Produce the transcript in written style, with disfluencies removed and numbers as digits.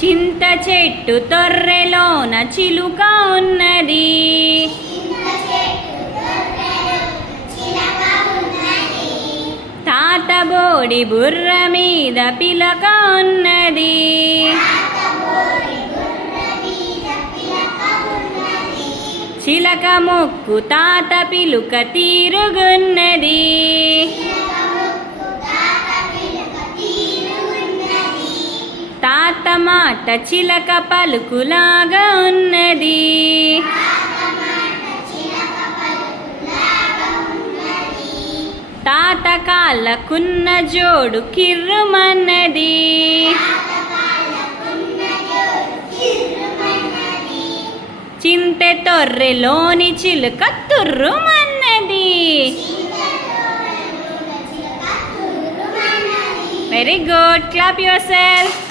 చింత చెట్టు తొర్రెలోన చిలుక ఉన్నది. తాత బోడి బుర్ర మీద పిలక ఉన్నది. చిలక ముక్కు తాత పిలుక తీరుగున్నది. తాత మాట చిలక పలుకులాగా ఉన్నది. తాత కాళ్ళకున్న జోడు కిర్రుమన్నది. చింతె తొర్రెలోని చిలుక తుర్రుమన్నది. Very good, clap your self.